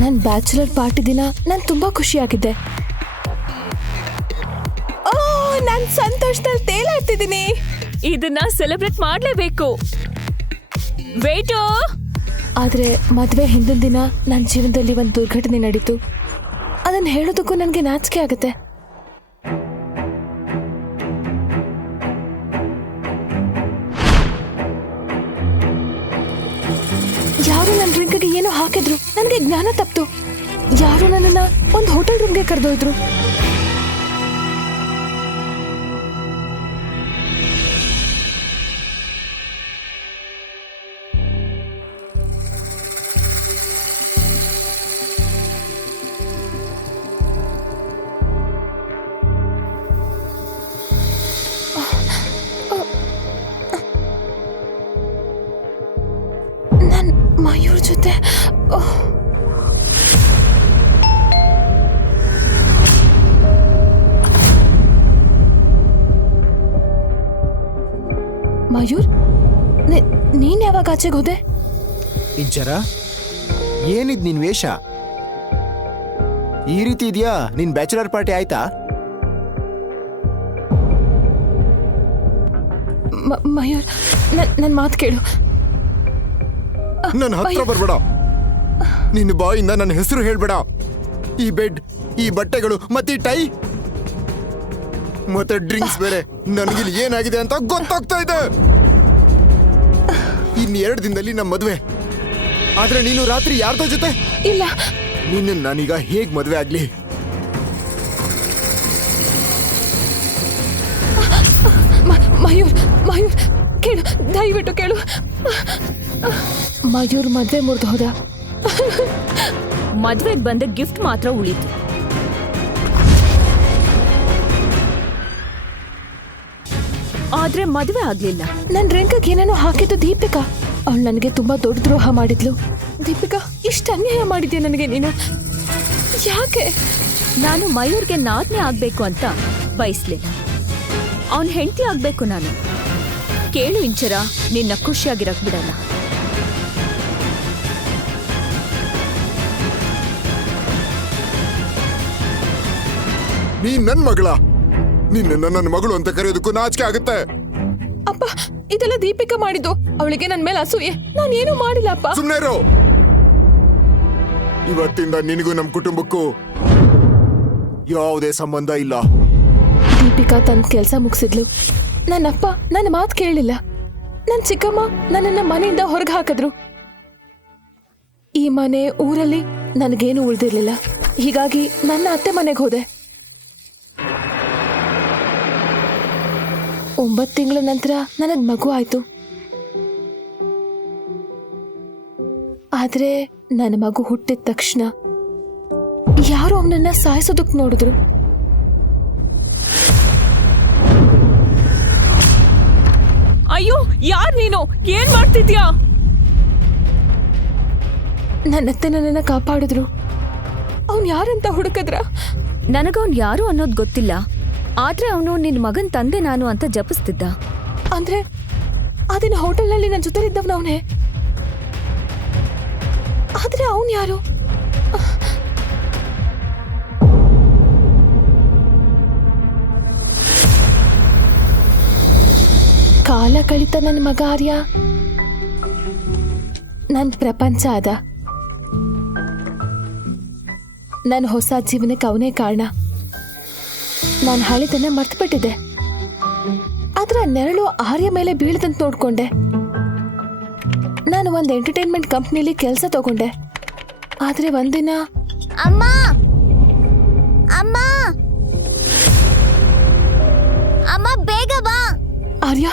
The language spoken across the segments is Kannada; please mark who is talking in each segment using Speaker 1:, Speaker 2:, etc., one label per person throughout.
Speaker 1: ನನ್ನ ಬ್ಯಾಚುಲರ್ ಪಾರ್ಟಿ ದಿನ ನಾನು ತುಂಬಾ ಖುಷಿಯಾಗಿದ್ದೆ ಓ, ನಾನು ಸಂತೋಷದಲ್ಲಿ ತೇಲಾಡ್ತಿದ್ದೀನಿ.
Speaker 2: ಇದನ್ನ ಸೆಲೆಬ್ರೇಟ್ ಮಾಡಲೇಬೇಕು. ವೇಟು
Speaker 1: ಆದರೆ ಮದುವೆ ಹಿಂದಿನ ದಿನ ನನ್ನ ಜೀವನದಲ್ಲಿ ಒಂದು ದುರ್ಘಟನೆ ನಡೀತು. ಅದನ್ನು ಹೇಳೋದಕ್ಕೂ ನನಗೆ ನಾಚಿಕೆ ಆಗುತ್ತೆ. ಹಾಕಿದ್ರು. ನನಗೆ ಜ್ಞಾನ ತಪ್ತು. ಯಾರು ನನ್ನನ್ನ ಒಂದು ಹೋಟೆಲ್ ರೂಮ್ಗೆ ಕರೆದೊಯ್ದ್ರು. ಮಯೂರ್? ನೀ- ನೀನ್ ಯಾವಾಗ ಆಚೆಗೆ ಹೋದೆ?
Speaker 3: ಇಂಚರ ಏನಿದ್ ನಿನ್ ವೇಷ? ಈ ರೀತಿ ಇದೆಯಾ? ನಿನ್ ಬ್ಯಾಚುಲರ್ ಪಾರ್ಟಿ ಆಯ್ತಾ?
Speaker 1: ಮಯೂರ್ ನನ್ ನನ್ನ ಮಾತು ಕೇಳು.
Speaker 3: ನನ್ನ ಹತ್ರ. ಬರ್ಬೇಡ. ನಿನ್ನ ಬಾಯಿಂದ ನನ್ನ ಹೆಸರು ಹೇಳ್ಬೇಡ. ಈ ಬೆಡ್ ಈ ಬಟ್ಟೆಗಳು ಮತ್ತೆ ಟೈ ಮತ್ತೆ ಡ್ರಿಂಕ್ಸ್ ಬೇರೆ. ನನಗಿಲ್ಲಿ ಏನಾಗಿದೆ ಅಂತ ಗೊತ್ತಾಗ್ತಾ ಇದೆ. ಇನ್ ಎರಡು ದಿನದಲ್ಲಿ ನಮ್ಮ ಮದುವೆ. ಆದ್ರೆ ನೀನು ರಾತ್ರಿ ಯಾರ್ದೋ ಜೊತೆ?
Speaker 1: ಇಲ್ಲ.
Speaker 3: ನಿನ್ನ ನಾನೀಗ ಹೇಗ್ ಮದುವೆ ಆಗ್ಲಿ?
Speaker 1: ಮಯೂರ್ ಮಯೂರ್ ಕೇಳು ದಯವಿಟ್ಟು ಕೇಳು. ಮಯೂರ್ ಮದ್ವೆ ಮುರಿದು ಹೋದ.
Speaker 2: ಮದ್ವೆಗ್ ಬಂದ ಗಿಫ್ಟ್ ಮಾತ್ರ ಉಳೀತು. ಆದ್ರೆ ಮದುವೆ ಆಗ್ಲಿಲ್ಲ.
Speaker 1: ನನ್ ಡ್ರಿಂಕ್ಗೆ ಏನೇನೋ ಹಾಕಿದ್ದು ದೀಪಿಕಾ. ಅವಳು ನನಗೆ ತುಂಬಾ ದೊಡ್ಡ ದ್ರೋಹ ಮಾಡಿದ್ಲು. ದೀಪಿಕಾ, ಇಷ್ಟು ಅನ್ಯಾಯ ಮಾಡಿದ್ಯಾ ನನಗೆ ನೀನು? ಯಾಕೆ?
Speaker 2: ನಾನು ಮಯೂರ್ಗೆ ನಾದ್ನೆ ಆಗ್ಬೇಕು ಅಂತ ಬಯಸ್ಲಿಲ್ಲ. ಅವನ್ ಹೆಂಡತಿ ಆಗ್ಬೇಕು ನಾನು. ಕೇಳು ಇಂಚರ, ನಿನ್ನ ಖುಷಿಯಾಗಿರಕ್ ಬಿಡಲ್ಲ.
Speaker 3: ನೀ ನನ್ ಮಗಳ. ನಿನ್ನ ನನ್ನ ಮಗಳು ಅಂತ ಕರೆಯೋದಕ್ಕೂ ನಾಚಿಕೆ ಆಗುತ್ತೆ.
Speaker 1: ಅಪ್ಪ ಇದೆಲ್ಲ ದೀಪಿಕಾ ಮಾಡಿದ್ದು. ಅವಳಿಗೆ ನನ್ ಮೇಲೆ ಅಸೂಯೆ. ನಾನು ಏನೂ ಮಾಡಿಲ್ಲ ಅಪ್ಪ.
Speaker 3: ಸುಮ್ಮನೆ ಇರು. ಇವತ್ತಿಂದ ನಿನಗೂ ನಮ್ಮ ಕುಟುಂಬಕ್ಕೂ ಯಾವುದೇ ಸಂಬಂಧ ಇಲ್ಲ.
Speaker 1: ದೀಪಿಕಾ ತನ್ನ ಕೆಲಸ ಮುಗಿಸಿದ್ಲು. ನನ್ನಪ್ಪ ನನ್ನ ಮಾತು ಕೇಳಲಿಲ್ಲ ನನ್ನ ಚಿಕ್ಕಮ್ಮ ನನ್ನನ್ನ ಮನೆಯಿಂದ ಹೊರಗೆ ಹಾಕಿದ್ರು. ಈ ಮನೆ ಊರಲ್ಲಿ ನನಗೇನು ಉಳಿದಿರ್ಲಿಲ್ಲ. ಹೀಗಾಗಿ ನನ್ನ ಅತ್ತೆ ಮನೆಗೆ ಹೋದೆ. ಒಂಬತ್ತು ತಿಂಗಳ ನಂತರ ನನಗೆ ಮಗು ಆಯ್ತು. ಆದ್ರೆ ನನ್ನ ಮಗು ಹುಟ್ಟಿದ ತಕ್ಷಣ ಯಾರು ಅವನನ್ನ ಸಾಯಿಸೋದಕ್ಕೆ ನೋಡಿದ್ರು.
Speaker 2: ಅಯ್ಯೋ ಯಾರ್ ನೀನು? ಏನ್ ಮಾಡ್ತಿದ್ಯಾ?
Speaker 1: ನನ್ನತ್ತೆ ನನ್ನನ್ನ ಕಾಪಾಡಿದ್ರು. ಅವ್ನು ಯಾರಂತ ಹುಡುಕದ್ರ?
Speaker 2: ನನಗವ್ನ್ ಯಾರು ಅನ್ನೋದು ಗೊತ್ತಿಲ್ಲ. ಆದ್ರೆ ಅವನು ನಿನ್ ಮಗನ್ ತಂದೆ ನಾನು ಅಂತ ಜಪಿಸ್ತಿದ್ದ.
Speaker 1: ಅಂದ್ರೆ ಆ ದಿನ ಹೋಟೆಲ್ನಲ್ಲಿ ನನ್ನ ಜೊತೆ ಇದ್ದವನವನೇ ಆದ್ರೆ ಅವನ್ ಯಾರು? ಕಾಲ ಕಳಿತ ನನ್ನ ಮಗ ಆರ್ಯ. ನನ್ನ ಪ್ರಪಂಚ ಅದ. ನನ್ನ ಹೊಸ ಜೀವನಕ್ಕೆ ಅವನೇ ಕಾರಣ. ನಾನು ಹಳೆದನ್ನ ಮರ್ತ್ಬಿಟ್ಟಿದ್ದೆ. ಆದ್ರೆ ಆ ನೆರಳು ಆರ್ಯ ಮೇಲೆ ಬೀಳದಂತ ನೋಡ್ಕೊಂಡೆ. ನಾನು ಒಂದು ಎಂಟರ್ಟೈನ್ಮೆಂಟ್ ಕಂಪ್ನಿಲಿ ಕೆಲಸ ತಗೊಂಡೆ. ಆದ್ರೆ ಒಂದಿನ
Speaker 4: ಅಮ್ಮ! ಅಮ್ಮ! ಅಮ್ಮ ಬೇಗ ಬಾ!
Speaker 1: ಆರ್ಯ!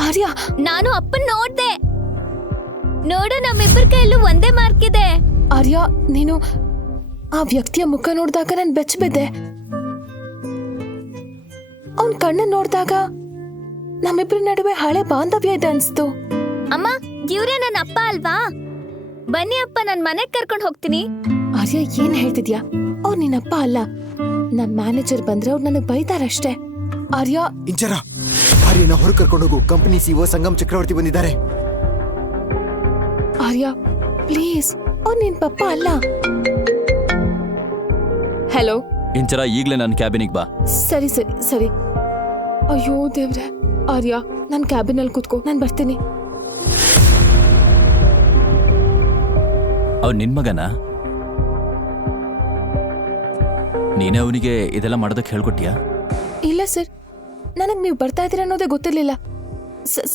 Speaker 1: ಆರ್ಯ!
Speaker 4: ನಾನು ಅಪ್ಪನ್ ನೋಡ್ದೆ. ನೋಡು ನಮ್ಮಿಬ್ಬರ ಕೈಯಲ್ಲೂ ಒಂದೇ ಮಾರ್ಕ್ ಇದೆ.
Speaker 1: ಆರ್ಯ ನೀನು ಆ ವ್ಯಕ್ತಿಯ ಮುಖ ನೋಡಿದಾಗ ನಾನು ಬೆಚ್ಚಬಿದ್ದೆ. ಅವನ್ ಕಣ್ಣನ್ ನೋಡಿದಾಗ ನಮ್ಮಿಬ್ರ ನಡುವೆ ಹಳೆ ಬಾಂಧವ್ಯ ಇದೆ ಅನ್ಸ್ತು.
Speaker 4: ಅಮ್ಮ ಇವ್ರೇ ನನ್ನ ಅಪ್ಪ ಅಲ್ವಾ? ಬನ್ನಿ ಅಪ್ಪ ನನ್ ಮನೆಗ್ ಕರ್ಕೊಂಡು ಹೋಗ್ತೀನಿ.
Speaker 1: ಆರ್ಯ ಏನ್ ಹೇಳ್ತಿದ್ಯಾ? ಅವ್ರು ನಿನ್ನಪ್ಪ ಅಲ್ಲ. ನಮ್ ಮ್ಯಾನೇಜರ್ ಬಂದ್ರೆ ಅವ್ರು ನನಗ್ ಬೈತಾರಷ್ಟೇ. ಆರ್ಯ
Speaker 3: ಇಂಚರ ಆರ್ಯನ ಹೊರ ಕರ್ಕೊಂಡು ಹೋಗು. ಕಂಪನಿ ಸಿಒ ಸಂಗಮ್ ಚಕ್ರವರ್ತಿ ಬಂದಿದ್ದಾರೆ.
Speaker 1: ಆರ್ಯ ಪ್ಲೀಸ್ ಅವ್ರು ನಿನ್ ಪಪ್ಪ ಅಲ್ಲ. ಹಲೋ
Speaker 5: ಇಂಚರ ಈಗಲೇ ನನ್ನ ಕ್ಯಾಬಿನಿಗೆ ಬಾ.
Speaker 1: ಸರಿ ಸರಿ ಸರಿ. ಅಯ್ಯೋ ದೇವ್ರೆ ಆರ್ಯ ನನ್ನ ಕ್ಯಾಬಿನಲ್ಲಿ ಕೂತ್ಕೋ ನಾನು ಬರ್ತೀನಿ.
Speaker 5: ಅವ್ನು ನಿನ್ ಮಗನ? ನೀನೇ ಅವನಿಗೆ ಇದೆಲ್ಲ ಮಾಡೋದಕ್ಕೆ ಹೇಳ್ಕೊಟ್ಯಾ
Speaker 1: ಇಲ್ಲ ಸರ್ ನನಗೆ ನೀವು ಬರ್ತಾ ಇದ್ದೀರ ಅನ್ನೋದೇ ಗೊತ್ತಿರಲಿಲ್ಲ.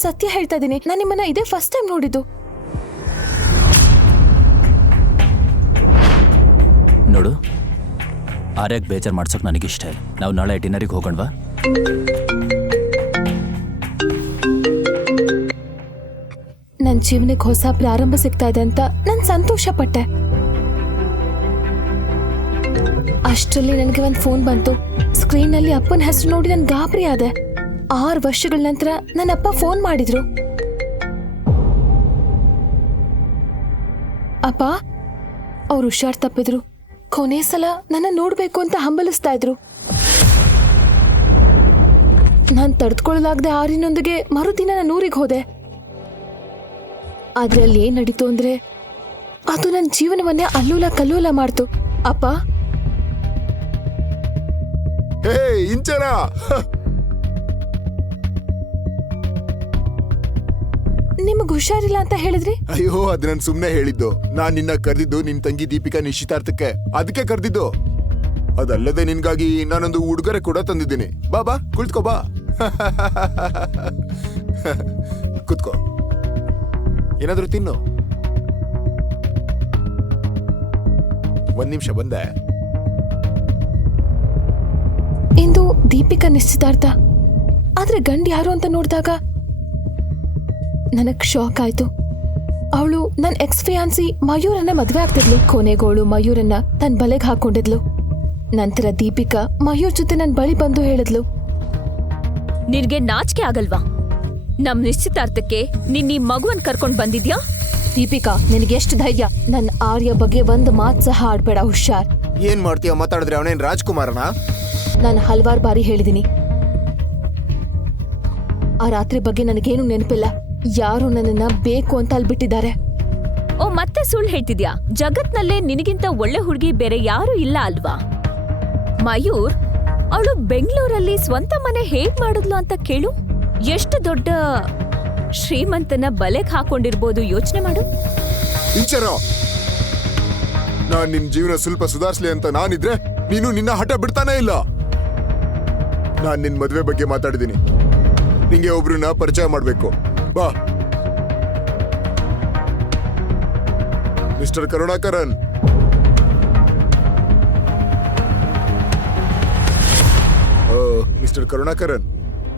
Speaker 1: ಸತ್ಯ ಹೇಳ್ತಾ ಇದ್ದೀನಿ ನಾನು ನಿಮ್ಮನ್ನ ಇದೇ ಫಸ್ಟ್ ಟೈಮ್ ನೋಡಿದ್ದು.
Speaker 5: ನೋಡು ಆರ್ಯಾಗ ಬೇಜಾರು ಮಾಡ್ಸೋಕೆ ನನಗೆ ಇಷ್ಟ ಇಲ್ಲ. ನಾವು ನಾಳೆ ಡಿನ್ನರಿಗೆ ಹೋಗೋಣವಾ?
Speaker 1: ನನ್ನ ಜೀವನಕ್ಕೆ ಹೊಸ ಪ್ರಾರಂಭ ಸಿಗ್ತಾ ಇದೆ ಅಂತ ನಾನು ಸಂತೋಷ ಪಟ್ಟೆ ಅಷ್ಟರಲ್ಲಿ ನನಗೆ ಒಂದು ಫೋನ್ ಬಂತು. ಸ್ಕ್ರೀನಲ್ಲಿ ಅಪ್ಪನ ಹೆಸರು ನೋಡಿ ನಾನು ಗಾಬರಿ ಆದೆ. ಆರು ವರ್ಷಗಳ ನಂತರ ನನ್ನ ಅಪ್ಪ ಫೋನ್ ಮಾಡಿದ್ರು. ಅಪ್ಪ, ಅವ್ರು ಹುಷಾರ್ ತಪ್ಪಿದ್ರು. ಕೊನೆ ಸಲ ನನ್ನ ನೋಡ್ಬೇಕು ಅಂತ ಹಂಬಲಿಸ್ತಾ ಇದ್ರು. ನಾನು ತಡೆದುಕೊಳ್ಳಲಾಗದೆ ಆರಿನೊಂದಿಗೆ ಮರುದಿನ ನಾನು ಊರಿಗೆ ಹೋದೆ. ಆದ್ರೆ ಅಲ್ಲಿ ಏನ್ ನಡೀತು ಅಂದ್ರೆ, ಅದು ನನ್ನ ಜೀವನವನ್ನೇ ಅಲ್ಲೂಲ ಕಲ್ಲೂಲ ಮಾಡ್ತು. ಅಪ್ಪ?
Speaker 3: ಹೇ
Speaker 1: ನಿಮಗ್ ಹುಷಾರಿಲ್ಲ ಅಂತ ಹೇಳಿದ್ರಿ?
Speaker 3: ಅಯ್ಯೋ ಅದ್ ನನ್ ಸುಮ್ನೆ ಹೇಳಿದ್ದು. ನಾನ್ ನಿನ್ನ ಕರೆದಿದ್ದು ನಿನ್ ತಂಗಿ ದೀಪಿಕಾ ನಿಶ್ಚಿತಾರ್ಥಕ್ಕೆ. ಅದಕ್ಕೆ ಕರೆದಿದ್ದು. ಅದಲ್ಲದೆ ನಿನ್ಗಾಗಿ ನಾನೊಂದು ಉಡುಗೊರೆ ಕೂಡ ತಂದಿದ್ದೀನಿ. ಬಾ ಬಾ ಕುಳಿತುಕೋ ಬಾ. ಕುತ್ಕೋ. ಏನಾದ್ರೂ ತಿನ್ನು. ಒಂದ್ ನಿಮಿಷ ಬಂದೆ.
Speaker 1: ಇಂದು ದೀಪಿಕಾ ನಿಶ್ಚಿತಾರ್ಥ. ಆದ್ರೆ ಗಂಡ್ ಯಾರು ಅಂತ ನೋಡಿದಾಗ ನನಗ್ ಶಾಕ್ ಆಯ್ತು. ಅವಳು ನನ್ನ ಎಕ್ಸ್ ಫಿಯಾನ್ಸಿ ಮಯೂರನ್ನ ಮದ್ವೆ ಆಗ್ತಿದ್ಲು. ಕೊನೆಗೋಳು ಮಯೂರನ್ನ ತನ್ನ ಬಲೆಗೆ ಹಾಕೊಂಡಿದ್ಲು. ನಂತರ ದೀಪಿಕಾ ಮಯೂರ್ ಜೊತೆ ನನ್ನ ಬಳಿ ಬಂದು ಹೇಳಿದ್ಲು.
Speaker 2: ನಿನ್ಗೆ ನಾಚಿಕೆ ಆಗಲ್ವಾ? ನಮ್ ನಿಶ್ಚಿತಾರ್ಥಕ್ಕೆ ನಿನ್ನ ಈ ಮಗುವನ್ ಕರ್ಕೊಂಡ್ ಬಂದಿದ್ಯಾ?
Speaker 1: ದೀಪಿಕಾ ನಿನಗೆ ಎಷ್ಟು ಧೈರ್ಯ? ನನ್ನ ಆರ್ಯ ಬಗ್ಗೆ ಒಂದ್ ಮಾತ್ ಸಹ ಆಡ್ಬೇಡ ಹುಷಾರ್.
Speaker 3: ಏನ್ ಮಾಡ್ತೀಯ? ಮಾತಾಡಿದ್ರೆ ಅವನೇನ್ ರಾಜ್ಕುಮಾರನ?
Speaker 1: ನಾನು ಹಲವಾರು ಬಾರಿ ಹೇಳಿದೀನಿ. ಆ ರಾತ್ರಿ ಬಗ್ಗೆ ನನಗೇನು ನೆನಪಿಲ್ಲ. ಯಾರು ನನ್ನನ್ನ ಬೇಕು ಅಂತ ಅಲ್ಬಿಟ್ಟಿದ್ದಾರೆ
Speaker 2: ಓ ಮತ್ತೆ ಸುಳ್ಳು ಹೇಳ್ತಿದ್ಯಾ? ಜಗತ್ನಲ್ಲೇ ನಿನಗಿಂತ ಒಳ್ಳೆ ಹುಡುಗಿ ಬೇರೆ ಯಾರು ಇಲ್ಲ ಅಲ್ವಾ? ಮಯೂರ್ ಅವಳು ಬೆಂಗಳೂರಲ್ಲಿ ಸ್ವಂತ ಮನೆ ಹೇಗ್ ಮಾಡಿದ್ಲು ಅಂತ ಕೇಳು. ಎಷ್ಟು ದೊಡ್ಡ ಶ್ರೀಮಂತನ ಬಲೆಗ್ ಹಾಕೊಂಡಿರ್ಬೋದು ಯೋಚನೆ ಮಾಡು.
Speaker 3: ಇಂಚರ ನಾನ್ ನಿನ್ ಜೀವನ ಸ್ವಲ್ಪ ಸುಧಾರಿಸ್ಲಿ ಅಂತ ನಾನಿದ್ರೆ ನೀನು ನಿನ್ನ ಹಠ ಬಿಡ್ತಾನೆ ಇಲ್ಲ. ನಾನ್ ನಿನ್ ಮದ್ವೆ ಬಗ್ಗೆ ಮಾತಾಡಿದೀನಿ ನಿಂಗೆ ಒಬ್ರನ್ನ ಪರಿಚಯ ಮಾಡ್ಬೇಕು. ಬಾ. ಮಿಸ್ಟರ್ ಕರುಣಾಕರನ್ ಮಿಸ್ಟರ್ ಕರುಣಾಕರನ್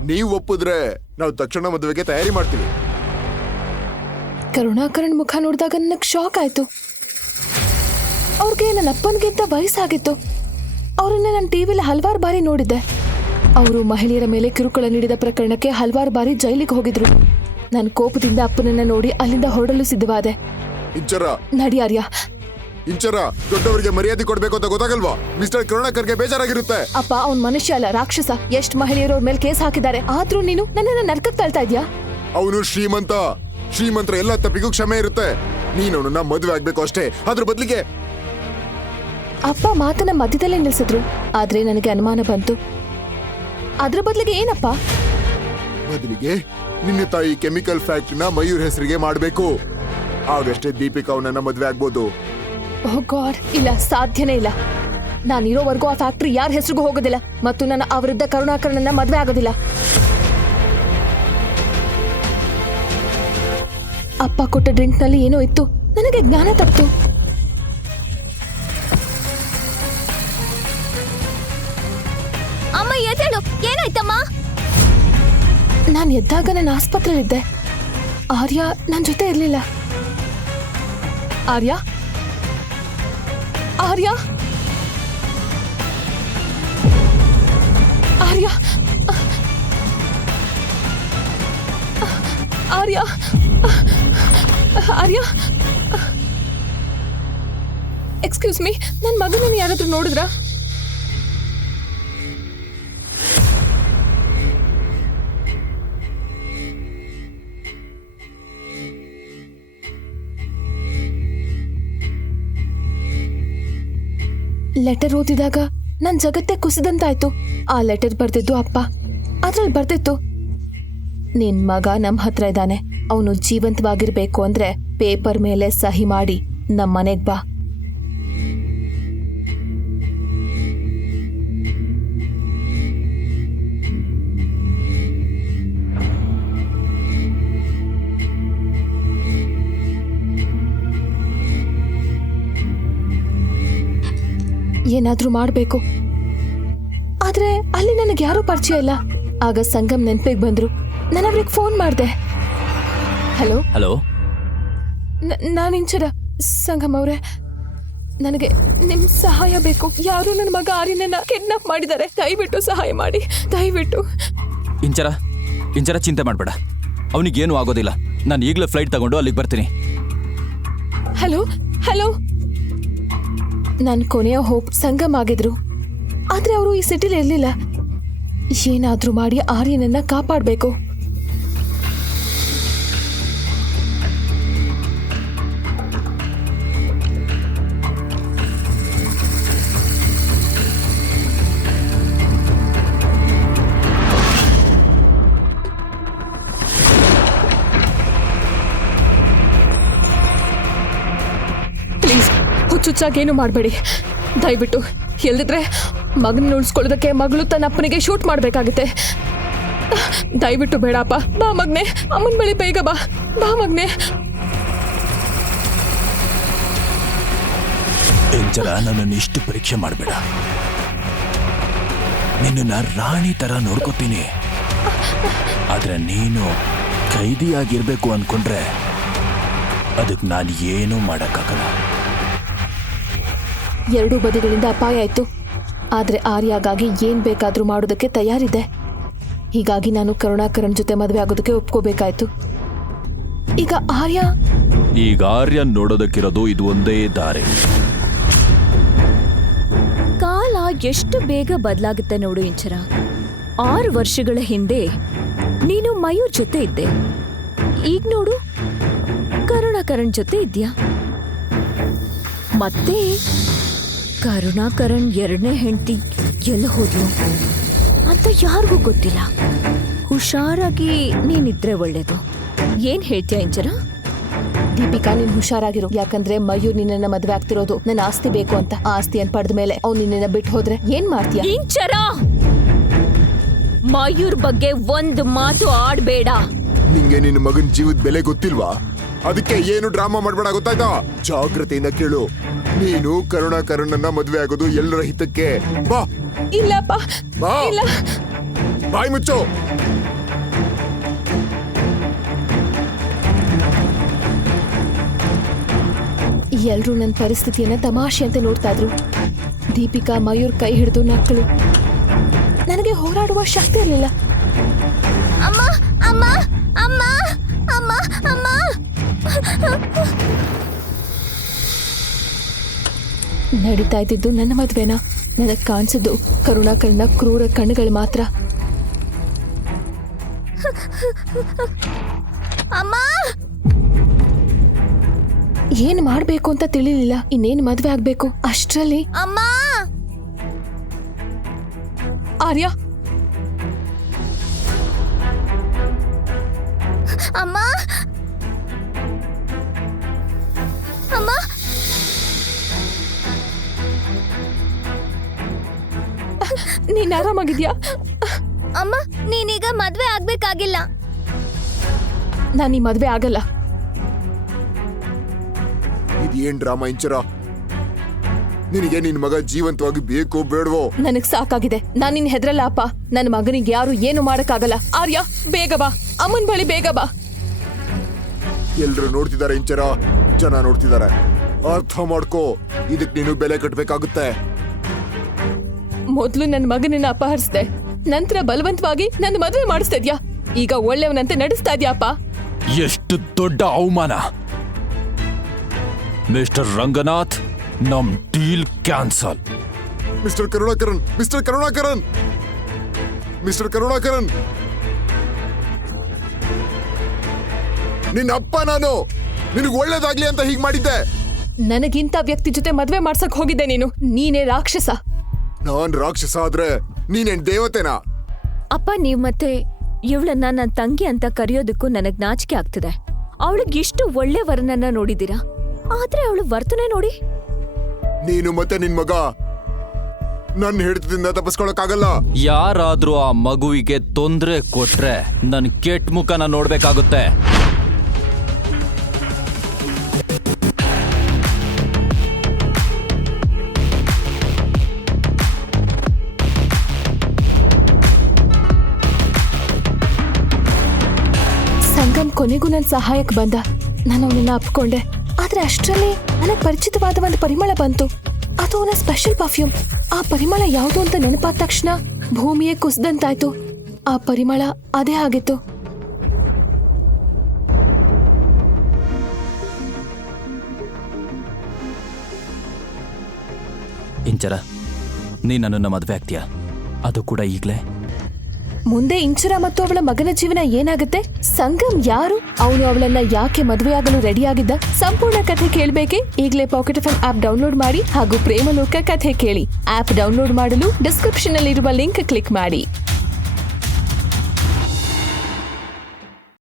Speaker 3: ನೀವು ಒಪ್ಪಿದ್ರೆ ನಾವು ತಕ್ಷಣ ಮದುವೆಗೆ ತಯಾರಿ ಮಾಡ್ತೀವಿ.
Speaker 1: ಕರುಣಾಕರನ್ ಮುಖ ನೋಡಿದಾಗ ನನಗೆ ಶಾಕ್ ಆಯ್ತು. ಅವ್ರಿಗೆ ನನ್ನ ಅಪ್ಪನಿಗಿಂತ ವಯಸ್ಸಾಗಿತ್ತು. ಅವರನ್ನ ನಾನು ಟಿವಿಲಿ ಹಲವಾರು ಬಾರಿ ನೋಡಿದ್ದೆ. ಅವರು ಮಹಿಳೆಯರ ಮೇಲೆ ಕಿರುಕುಳ ನೀಡಿದ ಪ್ರಕರಣಕ್ಕೆ ಹಲವಾರು ಬಾರಿ ಜೈಲಿಗೆ ಹೋಗಿದ್ರು. ನಾನು ಕೋಪದಿಂದ ಅಪ್ಪನನ್ನ ನೋಡಿ ಅಲ್ಲಿಂದ ಹೊರಡಲು ಸಿದ್ಧವಾದೆ.
Speaker 3: ಇಂಚರ.
Speaker 1: ನಡಿ ಆರ್ಯ.
Speaker 3: ಇಂಚರ ದೊಡ್ಡವರಿಗೆ ಮರ್ಯಾದೆ ಕೊಡ್ಬೇಕು ಅಂತ ಗೊತ್ತಾಗಲ್ವಾ? ಮಿಸ್ಟರ್ ಕರುಣಾಕರ್ಗೆ ಬೇಜಾರಾಗಿರುತ್ತೆ.
Speaker 1: ಅಪ್ಪ ಅವ್ನ್ ಮನುಷ್ಯ ಅಲ್ಲ ರಾಕ್ಷಸ. ಎಷ್ಟ್ ಮಹಿಳೆಯರು ಅವ್ರ ಮೇಲೆ ಕೇಸ್ ಹಾಕಿದ್ದಾರೆ. ಆದ್ರೂ ನೀನು ನನ್ನನ್ನ ನರ್ಕಕ್ ತಳ್ತಾ ಇದ್ಯಾ?
Speaker 3: ಅವನು ಶ್ರೀಮಂತ. ಶ್ರೀಮಂತರ ಎಲ್ಲ ತಪ್ಪಿಗೂ ಕ್ಷಮೆ ಇರುತ್ತೆ. ನೀನು ಅವನನ್ನ ಮದುವೆ ಆಗ್ಬೇಕು ಅಷ್ಟೇ. ಅದ್ರ ಬದಲಿಗೆ
Speaker 1: ಅಪ್ಪ ಮಾತನ್ನ ಮಧ್ಯದಲ್ಲೇ ನಿಲ್ಸಿದ್ರು. ಆದ್ರೆ ನನಗೆ ಅನುಮಾನ ಬಂತು. ಅದ್ರ ಬದಲಿಗೆ ಏನಪ್ಪ?
Speaker 3: ಬದಲಿಗೆ ನಿನ್ನ ತಾಯಿ ಕೆಮಿಕಲ್ ಫ್ಯಾಕ್ಟ್ರಿನ ಮಯೂರ್ ಹೆಸರಿಗೆ ಮಾಡಬೇಕು. ಆಗಷ್ಟೇ ದೀಪಿಕಾ ಅವನನ್ನ ಮದುವೆ ಆಗ್ಬೋದು.
Speaker 1: ಓ ಗಾಡ್ ಇಲ್ಲ ಸಾಧ್ಯನೇ ಇಲ್ಲ. ನಾನಿರೋವರೆಗೂ ಆ ಫ್ಯಾಕ್ಟ್ರಿ ಯಾರ ಹೆಸರಿಗೂ ಹೋಗೋದಿಲ್ಲ ಮತ್ತು ನನ್ನ ಆ ವೃದ್ಧ ಕರುಣಾಕರನನ್ನ ಮದ್ವೆ ಆಗೋದಿಲ್ಲ. ಅಪ್ಪ ಕೊಟ್ಟ ಡ್ರಿಂಕ್ನಲ್ಲಿ ಏನೋ ಇತ್ತು. ನನಗೆ ಜ್ಞಾನ ತಪ್ಪಿತು.
Speaker 4: ಅಮ್ಮ ಎದ್ದೇಳು ಏನಾಯ್ತಮ್ಮ?
Speaker 1: ನಾನು ಎದ್ದಾಗ ನನ್ನ ಆಸ್ಪತ್ರೆಯಲ್ಲಿದ್ದೆ ಆರ್ಯ ನನ್ನ ಜೊತೆ ಇರಲಿಲ್ಲ. ಆರ್ಯ? ಆರ್ಯ? ಆರ್ಯ? ಆರ್ಯ? ಆರ್ಯ? ಎಕ್ಸ್ಕ್ಯೂಸ್ ಮೀ ನನ್ನ ಮಗನನ್ನು ಯಾರಾದ್ರೂ ನೋಡಿದ್ರಾ? ಲೆಟರ್ ಓದಿದಾಗ ನನ್ ಜಗತ್ತೇ ಕುಸಿದಂತಾಯ್ತು. ಆ ಲೆಟರ್ ಬರ್ದಿದ್ದು ಅಪ್ಪ. ಅದ್ರಲ್ಲಿ ಬರ್ದಿತ್ತು. ನಿನ್ ಮಗ ನಮ್ ಹತ್ರ ಇದ್ದಾನೆ. ಅವನು ಜೀವಂತವಾಗಿರ್ಬೇಕು ಅಂದ್ರೆ ಪೇಪರ್ ಮೇಲೆ ಸಹಿ ಮಾಡಿ ನಮ್ಮನೆಗ್ ಬಾ. ಏನಾದ್ರೂ ಮಾಡಬೇಕು. ಆದ್ರೆ ಅಲ್ಲಿ ನನಗೆ ಯಾರೂ ಪರಿಚಯ ಇಲ್ಲ. ಆಗ ಸಂಗಮ್ ನೆನ್ಪಿಗೆ ಬಂದ್ರು. ನಾನು ಅವ್ರಿಗೆ ಫೋನ್ ಮಾಡಿದೆ. ಹಲೋ?
Speaker 5: ಹಲೋ?
Speaker 1: ನಾನು ಇಂಚರ ಸಂಗಮ್ ಅವರೇ. ನನಗೆ ನಿಮ್ಮ ಸಹಾಯ ಬೇಕು. ಯಾರು ನನ್ನ ಮಗ ಆರ್ಯನನ್ನ ಕಿಡ್ನಾಪ್ ಮಾಡಿದ್ದಾರೆ. ದಯವಿಟ್ಟು ಸಹಾಯ ಮಾಡಿ. ದಯವಿಟ್ಟು.
Speaker 5: ಇಂಚರ ಇಂಚರ ಚಿಂತೆ ಮಾಡಬೇಡ. ಅವನಿಗೇನು ಆಗೋದಿಲ್ಲ. ನಾನು ಈಗಲೇ ಫ್ಲೈಟ್ ತಗೊಂಡು ಅಲ್ಲಿಗೆ ಬರ್ತೀನಿ.
Speaker 1: ಹಲೋ? ಹಲೋ? ನನ್ನ ಕೊನೆಯ ಹೋಪ್ ಸಂಗಮ್ ಆಗಿದ್ರು. ಆದ್ರೆ ಅವರು ಈ ಸಿಟಿಲಿ ಇರ್ಲಿಲ್ಲ. ಏನಾದರೂ ಮಾಡಿ ಆರ್ಯನನ್ನ ಕಾಪಾಡಬೇಕು. ಹುಚ್ಚುಚ್ಚಾಗೇನು ಮಾಡಬೇಡಿ. ದಯವಿಟ್ಟು, ಎಲ್ದಿದ್ರೆ ಮಗನ ಉಳಿಸ್ಕೊಳ್ಳೋದಕ್ಕೆ ಮಗಳು ತನ್ನ ಅಪ್ಪನಿಗೆ ಶೂಟ್ ಮಾಡಬೇಕಾಗುತ್ತೆ. ದಯವಿಟ್ಟು ಬೇಡಪ್ಪ, ಬಾ ಮಗ್ನೆ, ಅಮ್ಮನ ಬಳಿ ಬೇಗ ಬಾ ಬಾ ಮಗ್ನೆ.
Speaker 5: ಎಂಜಲ, ನನ್ನನ್ನು ಇಷ್ಟು ಪರೀಕ್ಷೆ ಮಾಡಬೇಡ. ನಿನ್ನನ್ನ ರಾಣಿ ತರ ನೋಡ್ಕೋತೀನಿ. ಆದ್ರೆ ನೀನು ಖೈದಿಯಾಗಿರ್ಬೇಕು ಅನ್ಕೊಂಡ್ರೆ ಅದಕ್ಕೆ ನಾನು ಏನೂ ಮಾಡೋಕ್ಕಾಗಲ್ಲ.
Speaker 1: ಎರಡೂ ಬದಿಗಳಿಂದ ಅಪಾಯ ಆಯ್ತು. ಆದರೆ ಆರ್ಯಾಗಾಗಿ ಏನ್ ಬೇಕಾದರೂ ಮಾಡೋದಕ್ಕೆ ತಯಾರಿದೆ. ಹೀಗಾಗಿ ನಾನು ಕರುಣಾಕರನ್ ಜೊತೆ ಮದುವೆ ಆಗೋದಕ್ಕೆ ಒಪ್ಕೋಬೇಕಾಯ್ತು. ಈಗ ಆರ್ಯ?
Speaker 5: ಈಗ ಆರ್ಯ ನೋಡೋದಕ್ಕಿರೋದು ಇದು ಒಂದೇ ದಾರಿ.
Speaker 2: ಕಾಲ ಎಷ್ಟು ಬೇಗ ಬದಲಾಗುತ್ತೆ ನೋಡು ಇಂಚರ. ಆರು ವರ್ಷಗಳ ಹಿಂದೆ ನೀನು ಮಯೂರ್ ಜೊತೆ ಇದ್ದೆ. ಈಗ ನೋಡು ಕರುಣಾಕರಣ್ ಜೊತೆ ಇದ್ಯಾ? ಮತ್ತೆ ಕರುಣಾಕರಣ್ ಎರಡನೇ ಹೆಂಡತಿ ಎಲ್ಲ ಹೋದ್ಲು? ಅಂತ ಯಾರಿಗೂ ಗೊತ್ತಿಲ್ಲ. ಹುಷಾರಾಗಿ ನೀನಿದ್ರೆ ಒಳ್ಳೇದು. ಏನ್ ಹೇಳ್ತೀಯ ಇಂಚರ
Speaker 1: ದೀಪಿಕಾ ನೀನ್ ಹುಷಾರಾಗಿರು. ಯಾಕಂದ್ರೆ ಮಯೂರ್ ನಿನ್ನ ಮದುವೆ ಆಗ್ತಿರೋದು. ನನ್ನ ಆಸ್ತಿ ಬೇಕು ಅಂತ. ಆ ಅಂತ ಪಡೆದ ಮೇಲೆ ಅವ್ನು ನಿನ್ನ ಬಿಟ್ಟು ಹೋದ್ರೆ ಏನ್ ಮಾಡ್ತೀಯ?
Speaker 2: ಇಂಚರ ಮಯೂರ್ ಬಗ್ಗೆ ಒಂದ್ ಮಾತು ಆಡ್ಬೇಡ.
Speaker 3: ನಿಂಗೆ ನಿನ್ನ ಮಗನ ಜೀವದ ಬೆಲೆ ಗೊತ್ತಿಲ್ವಾ? ಅದಕ್ಕೆ ಏನು ಡ್ರಾಮಾ ಮಾಡಬೇಡ ಗೊತ್ತಾಯ್ತಾ? ಜಾಗ್ರತೆಯಿಂದ ಕೇಳು. ನೀನು ಕರುಣಾಕರಣ್ಣನ ಮದುವೆ ಆಗೋದು ಎಲ್ಲರ ಹಿತಕ್ಕೆ. ಬಾ.
Speaker 1: ಇಲ್ಲಪ್ಪ.
Speaker 3: ಬಾ.
Speaker 1: ಇಲ್ಲ.
Speaker 3: ಬಾಯ್ ಮುಚ್ಚು.
Speaker 1: ಎಲ್ರೂ ನನ್ನ ಪರಿಸ್ಥಿತಿಯನ್ನ ತಮಾಷೆ ಅಂತ ನೋಡ್ತಾ ಇದ್ರು. ದೀಪಿಕಾ ಮಯೂರ್ ಕೈ ಹಿಡಿದು ನಕ್ಕಳು. ನನಗೆ ಹೋರಾಡುವ ಶಕ್ತಿ ಇರಲಿಲ್ಲ.
Speaker 4: ಅಮ್ಮ ಅಮ್ಮ ಅಮ್ಮ ಅಮ್ಮ ಅಮ್ಮ.
Speaker 1: ನಡೀತಾ ಇದ್ದಿದ್ದು ನನ್ನ ಮದ್ವೆನ? ನನಗೆ ಕಾಣಿಸಿದ್ದು ಕರುಣಾಕರಣ ಕ್ರೂರ ಕಣ್ಣುಗಳು ಮಾತ್ರ.
Speaker 4: ಅಮ್ಮ!
Speaker 1: ಏನ್ ಮಾಡ್ಬೇಕು ಅಂತ ತಿಳಿಲಿಲ್ಲ. ಇನ್ನೇನ್ ಮದ್ವೆ ಆಗ್ಬೇಕು? ಅಷ್ಟ್ರಲ್ಲಿ?
Speaker 4: ಅಮ್ಮ!
Speaker 1: ಆರ್ಯ!
Speaker 4: ಅಮ್ಮ ಅಮ್ಮ!
Speaker 1: ನೀನ್ ಆರಾಮಾಗಿದ್ಯಾ?
Speaker 4: ಅಮ್ಮ ನೀನೀಗ ಮದ್ವೆ ಆಗ್ಬೇಕಾಗಿಲ್ಲ.
Speaker 1: ನಾನು ಈ ಮದ್ವೆ ಆಗಲ್ಲ.
Speaker 3: ಇದೇನ್ ಡ್ರಾಮಾ ಇಂಚರ? ನಿನಗೆ ನಿನ್ ಮಗ ಜೀವಂತವಾಗಿ ಬೇಕೋ ಬೇಡವೋ?
Speaker 1: ನನಗ್ ಸಾಕಾಗಿದೆ. ನಾನ್ ನಿನ್ ಹೆದ್ರಲ್ಲ ಅಪ್ಪ. ನನ್ನ ಮಗನಿಗೆ ಯಾರು ಏನು ಮಾಡಕ್ಕಾಗಲ್ಲ. ಆರ್ಯ ಬೇಗ ಬಾ. ಅಮ್ಮನ್ ಬಳಿ ಬೇಗ ಬಾ.
Speaker 3: ಎಲ್ರು ನೋಡ್ತಿದ್ದಾರೆ ಇಂಚರ? ಜನ ನೋಡ್ತಿದ್ದಾರೆ ಅರ್ಥ ಮಾಡ್ಕೋ. ಇದಕ್ ನೀನು ಬೆಲೆ ಕಟ್ಬೇಕಾಗುತ್ತೆ.
Speaker 1: ಮೊದ್ಲು ನನ್ನ ಮಗನನ್ನ ಅಪಹರಿಸ್ದೆ. ನಂತರ ಬಲವಂತವಾಗಿ ನನ್ನ ಮದುವೆ ಮಾಡಿಸ್ತಾ ಇದ್ಯಾ? ಈಗ ಒಳ್ಳೆಯವನಂತೆ ನಡೆಸ್ತಾ ಇದ್ಯಾಪ್ಪ?
Speaker 5: ಎಷ್ಟು ದೊಡ್ಡ ಅವಮಾನ. ಮಿಸ್ಟರ್ ರಂಗನಾಥ್ ನಮ್ deal cancel.
Speaker 3: Mister Karunakaran mister Karunakaran! Mister Karunakaran! ನಿನ್ನ ಅಪ್ಪ ನಾನು! ನಿನಗೆ ಒಳ್ಳೇದಾಗ್ಲಿ ಅಂತ ಹೀಗೆ ಮಾಡಿದ್ದೆ.
Speaker 1: ನನಗಿಂತ ವ್ಯಕ್ತಿ ಜೊತೆ ಮದ್ವೆ ಮಾಡ್ಸಕ್ ಹೋಗಿದ್ದೆ ನೀನು. ನೀನೇ ರಾಕ್ಷಸ.
Speaker 3: ನಾನ್ ರಾಕ್ಷಸ ಆದ್ರೆ ನೀನೇನ್ ದೇವತೆನಾ?
Speaker 2: ಅಪ್ಪ ನೀವ್ ಮತ್ತೆ ಇವಳನ್ನ ನನ್ನ ತಂಗಿ ಅಂತ ಕರೆಯೋದಕ್ಕೂ ನನಗ್ ನಾಚಿಕೆ ಆಗ್ತಿದೆ. ಅವಳಿಗೆ ಇಷ್ಟು ಒಳ್ಳೆ ವರನನ್ನ ನೋಡಿದೀರಾ ಆದ್ರೆ ಅವಳು ವರ್ತನೆ ನೋಡಿ.
Speaker 3: ನೀನು ಮತ್ತೆ ನಿನ್ ಮಗ ನನ್ನ ಹಿಡಿತದಿಂದ ತಪ್ಪಿಸ್ಕೊಳಕ್ಕಾಗಲ್ಲ?
Speaker 5: ಯಾರಾದ್ರೂ ಆ ಮಗುವಿಗೆ ತೊಂದ್ರೆ ಕೊಟ್ರೆ ನನ್ ಕೆಟ್ಟ ಮುಖನ ನೋಡ್ಬೇಕಾಗುತ್ತೆ.
Speaker 1: ಕೊನೆಗೂ ನನ್ನ ಸಹಾಯಕ್ ಬಂದ. ನಾನು ಅವನನ್ನ ಅಪ್ಕೊಂಡೆ. ಆದ್ರೆ ಅಷ್ಟರಲ್ಲಿ ನನಗೆ ಪರಿಚಿತವಾದ ಒಂದು ಪರಿಮಳ ಬಂತು. ಅದು ಅವನ ಸ್ಪೆಷಲ್ ಪರ್ಫ್ಯೂಮ್ ಆ ಪರಿಮಳ ಯಾವುದು ಅಂತ ನೆನಪಾದ ತಕ್ಷಣ ಭೂಮಿಯೇ ಕುಸಿದಂತಾಯ್ತು. ಆ ಪರಿಮಳ ಅದೇ ಆಗಿತ್ತು.
Speaker 5: ಇಂಚರ, ನೀ ನನ್ನನ್ನು ಮದುವೆ ಆಗ್ತೀಯ? ಅದು ಕೂಡ ಈಗ್ಲೇ?
Speaker 1: ಮುಂದೆ ಇಂಚರ ಮತ್ತು ಅವಳ ಮಗನ ಜೀವನ ಏನಾಗುತ್ತೆ? ಸಂಗಮ್ ಯಾರು? ಅವನು ಅವಳನ್ನ ಯಾಕೆ ಮದುವೆಯಾಗಲು ರೆಡಿಯಾಗಿದ್ದ? ಸಂಪೂರ್ಣ ಕಥೆ ಕೇಳಬೇಕೆ? ಈಗಲೇ ಪಾಕೆಟ್ ಎಫ್ ಆಪ್ ಡೌನ್ಲೋಡ್ ಮಾಡಿ ಹಾಗೂ ಪ್ರೇಮಲೋಕ ಕಥೆ ಕೇಳಿ. ಆಪ್ ಡೌನ್ಲೋಡ್ ಮಾಡಲು ಡಿಸ್ಕ್ರಿಪ್ಷನ್ ಅಲ್ಲಿರುವ ಲಿಂಕ್ ಕ್ಲಿಕ್ ಮಾಡಿ.